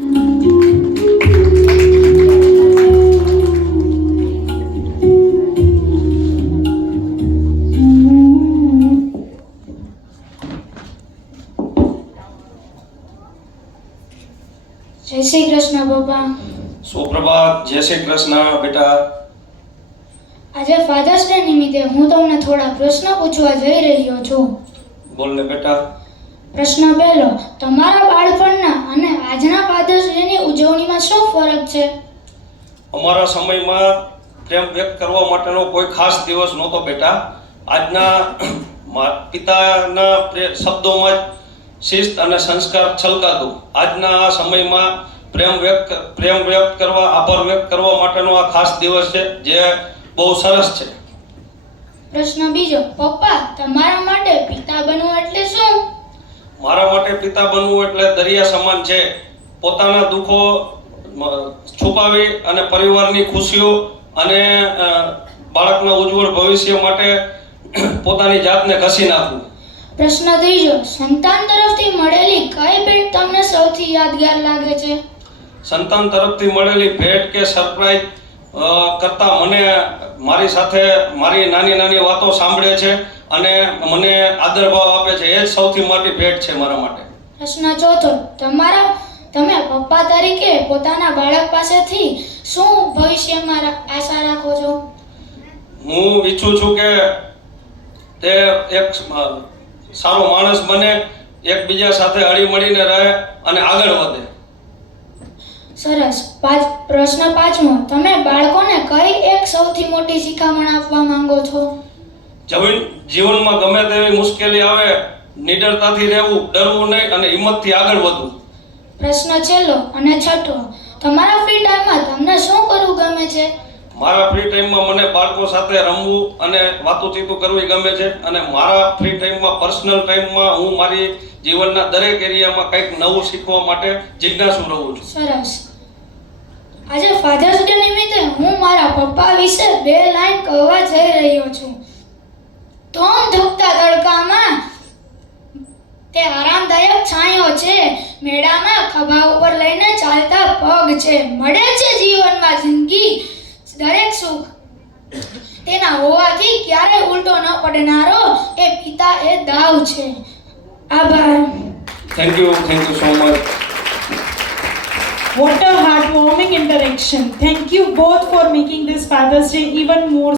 જય શ્રી કૃષ્ણ બાબા. સુપ્રભાત. જય શ્રી કૃષ્ણ બેટા. આજે ફાધર્સ ડે નિમિત્તે હું તમને થોડા પ્રશ્ન પૂછવા જઈ રહ્યો છું. બોલ ને બેટા. પ્રશ્ન પહેલો, તમારા બાળપણના અને આજના ફાધર્સ ડે ની ઉજવણીમાં શું ફરક છે? અમારા સમયમાં પ્રેમ વ્યક્ત કરવા માટેનો કોઈ ખાસ દિવસ નહોતો બેટા. આજના પિતાના શબ્દોમાં જ શિસ્ત અને સંસ્કાર છલકાતું. આજના આ સમયમાં પ્રેમ વ્યક્ત કરવા, આભાર વ્યક્ત કરવા માટેનો આ ખાસ દિવસ છે, જે બહુ સરસ છે. પ્રશ્ન બીજો, પપ્પા તમારા માટે પિતા બનવું એટલે શું? મારા માટે પિતા બનવું એટલે દરિયા સમાન છે. પોતાના દુઃખો છુપાવી અને પરિવારની ખુશીઓ અને બાળકના ઉજ્જવળ ભવિષ્ય માટે પોતાની જાતને ઘસી નાખવું. પ્રશ્ન ત્રીજો, સંતાન તરફથી મળેલી કઈ ભેટ તમને સૌથી યાદગાર લાગે છે? સંતાન તરફથી મળેલી ભેટ કે સરપ્રાઈઝ કરતા મને મારી સાથે મારી નાની નાની વાતો સાંભળે છે અને મને આદરભાવ આપે છે, એ જ સૌથી મોટી ભેટ છે મારા માટે. પ્રશ્ન ચોથો, તમે પપ્પા તરીકે પોતાના બાળક પાસેથી શું ભવિષ્યમાં આશા રાખો છો? હું ઈચ્છું છું કે તે એક સારો માણસ બને, એકબીજા સાથે હળીમળીને રહે અને આગળ વધે. સરસ. પ્રશ્ન પાંચમો, તમે બાળકોને કઈ એક સૌથી મોટી શિખામણ આપવા માંગો છો? જીવનમાં ગમે તેવી મુશ્કેલી આવે, નિડરતાથી રહેવું, ડરવું નહીં અને હિંમતથી આગળ વધવું. પ્રશ્ન છેલ્લો અને છઠ્ઠો, તમારા ફ્રી ટાઈમમાં તમને શું કરવું ગમે છે? મારા ફ્રી ટાઈમમાં મને બાળકો સાથે રમવું અને વાતોચીતો કરવી ગમે છે, અને મારા ફ્રી ટાઈમમાં પર્સનલ ટાઈમમાં હું મારી જીવનના દરેક એરિયામાં કંઈક નવું શીખવા માટે જિજ્ઞાસુ રહું છું. સરસ. આજે ફાધર્સ ડે નિમિત્તે હું મારા પપ્પા વિશે 2 લાઈન કહેવા જઈ રહ્યો છું. ધોમ ધૂપતા તડકામાં તે આરામદાયક છાંયો છે, મેળામાં ખભા ઉપર લઈને ચાલતા પગ છે, મળે છે જીવનમાં જિંદગી દરેક સુખ તેના હોવાથી ક્યારે ઉલટો ન પડનારો એ પિતા એ દાવ છે. આભાર. Thank you so much. What a heartwarming interaction. Thank you both for making this Father's Day even more